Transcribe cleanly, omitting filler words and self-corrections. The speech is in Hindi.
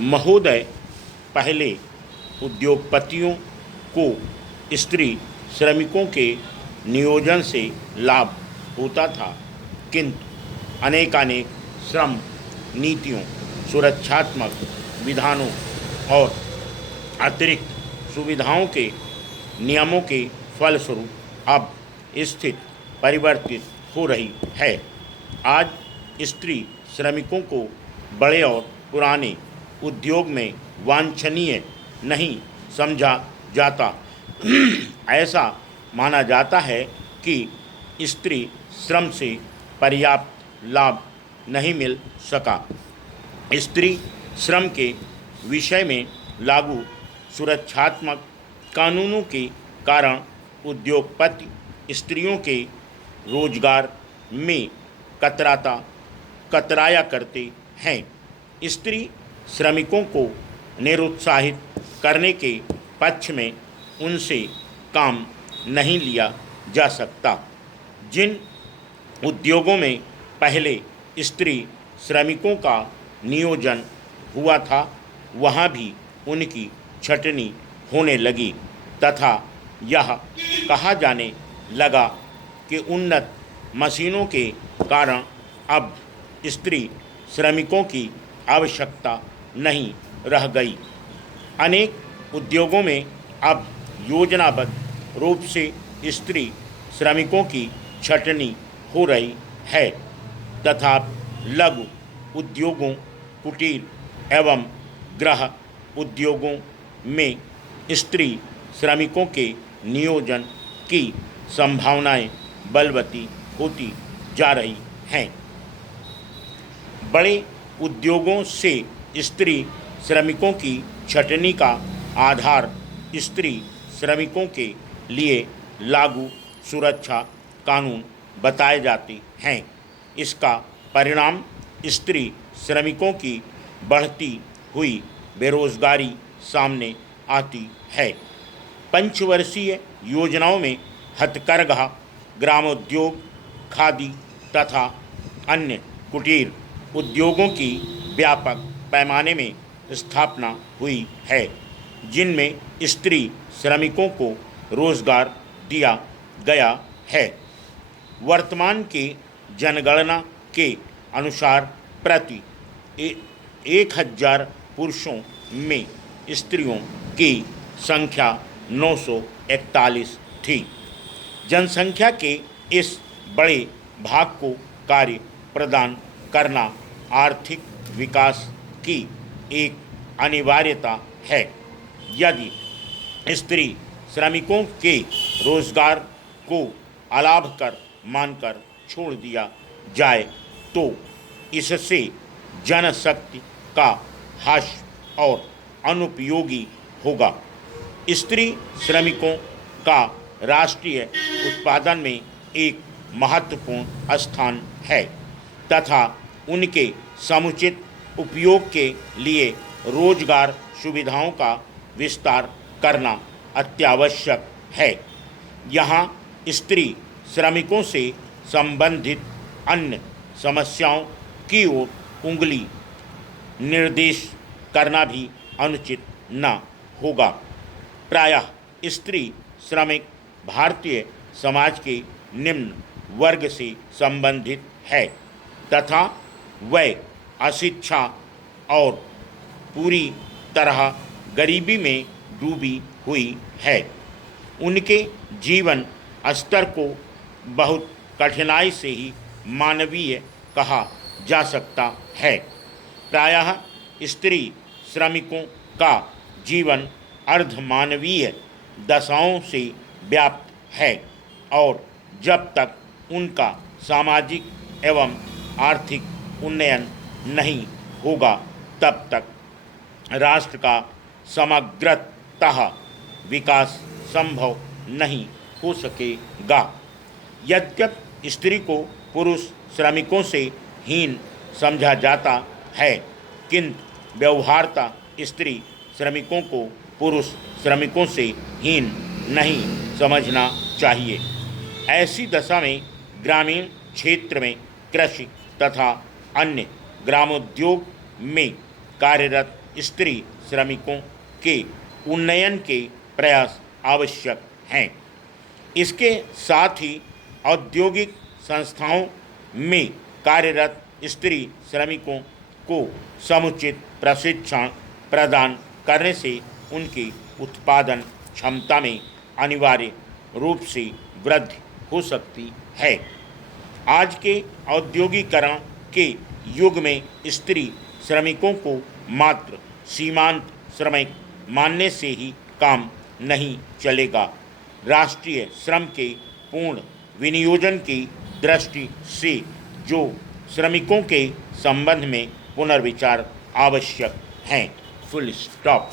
महोदय, पहले उद्योगपतियों को स्त्री श्रमिकों के नियोजन से लाभ होता था, किंतु अनेकानेक श्रम नीतियों, सुरक्षात्मक विधानों और अतिरिक्त सुविधाओं के नियमों के फलस्वरूप अब स्थिति परिवर्तित हो रही है। आज स्त्री श्रमिकों को बड़े और पुराने उद्योग में वांछनीय नहीं समझा जाता। ऐसा माना जाता है कि स्त्री श्रम से पर्याप्त लाभ नहीं मिल सका। स्त्री श्रम के विषय में लागू सुरक्षात्मक कानूनों के कारण उद्योगपति स्त्रियों के रोजगार में कतराया करते हैं। स्त्री श्रमिकों को निरुत्साहित करने के पक्ष में उनसे काम नहीं लिया जा सकता। जिन उद्योगों में पहले स्त्री श्रमिकों का नियोजन हुआ था, वहाँ भी उनकी छटनी होने लगी तथा यह कहा जाने लगा कि उन्नत मशीनों के कारण अब स्त्री श्रमिकों की आवश्यकता नहीं रह गई। अनेक उद्योगों में अब योजनाबद्ध रूप से स्त्री श्रमिकों की छटनी हो रही है तथा लघु उद्योगों, कुटीर एवं गृह उद्योगों में स्त्री श्रमिकों के नियोजन की संभावनाएं बलवती होती जा रही हैं। बड़े उद्योगों से स्त्री श्रमिकों की छटनी का आधार स्त्री श्रमिकों के लिए लागू सुरक्षा कानून बताए जाते हैं। इसका परिणाम स्त्री श्रमिकों की बढ़ती हुई बेरोजगारी सामने आती है। पंचवर्षीय योजनाओं में हथकरघा, ग्रामोद्योग, खादी तथा अन्य कुटीर उद्योगों की व्यापक पैमाने में स्थापना हुई है, जिनमें स्त्री श्रमिकों को रोजगार दिया गया है। वर्तमान के जनगणना के अनुसार प्रति 1000 पुरुषों में स्त्रियों की संख्या 941 थी। जनसंख्या के इस बड़े भाग को कार्य प्रदान करना आर्थिक विकास की एक अनिवार्यता है। यदि स्त्री श्रमिकों के रोजगार को अलाभकर मानकर छोड़ दिया जाए तो इससे जनशक्ति का ह्रास और अनुपयोगी होगा। स्त्री श्रमिकों का राष्ट्रीय उत्पादन में एक महत्वपूर्ण स्थान है तथा उनके समुचित उपयोग के लिए रोजगार सुविधाओं का विस्तार करना अत्यावश्यक है। यहाँ स्त्री श्रमिकों से संबंधित अन्य समस्याओं की ओर उंगली निर्देश करना भी अनुचित न होगा। प्रायः स्त्री श्रमिक भारतीय समाज के निम्न वर्ग से संबंधित है तथा वह अशिक्षा और पूरी तरह गरीबी में डूबी हुई है। उनके जीवन स्तर को बहुत कठिनाई से ही मानवीय कहा जा सकता है। प्रायः स्त्री श्रमिकों का जीवन अर्धमानवीय दशाओं से व्याप्त है और जब तक उनका सामाजिक एवं आर्थिक उन्नयन नहीं होगा तब तक राष्ट्र का समग्रतः विकास संभव नहीं हो सकेगा। यद्यपि स्त्री को पुरुष श्रमिकों से हीन समझा जाता है, किंतु व्यवहारता स्त्री श्रमिकों को पुरुष श्रमिकों से हीन नहीं समझना चाहिए। ऐसी दशा में ग्रामीण क्षेत्र में कृषि तथा अन्य ग्रामोद्योग में कार्यरत स्त्री श्रमिकों के उन्नयन के प्रयास आवश्यक हैं। इसके साथ ही औद्योगिक संस्थाओं में कार्यरत स्त्री श्रमिकों को समुचित प्रशिक्षण प्रदान करने से उनकी उत्पादन क्षमता में अनिवार्य रूप से वृद्धि हो सकती है। आज के औद्योगिकरण के युग में स्त्री श्रमिकों को मात्र सीमांत श्रमिक मानने से ही काम नहीं चलेगा। राष्ट्रीय श्रम के पूर्ण विनियोजन की दृष्टि से जो श्रमिकों के संबंध में पुनर्विचार आवश्यक है। Full stop.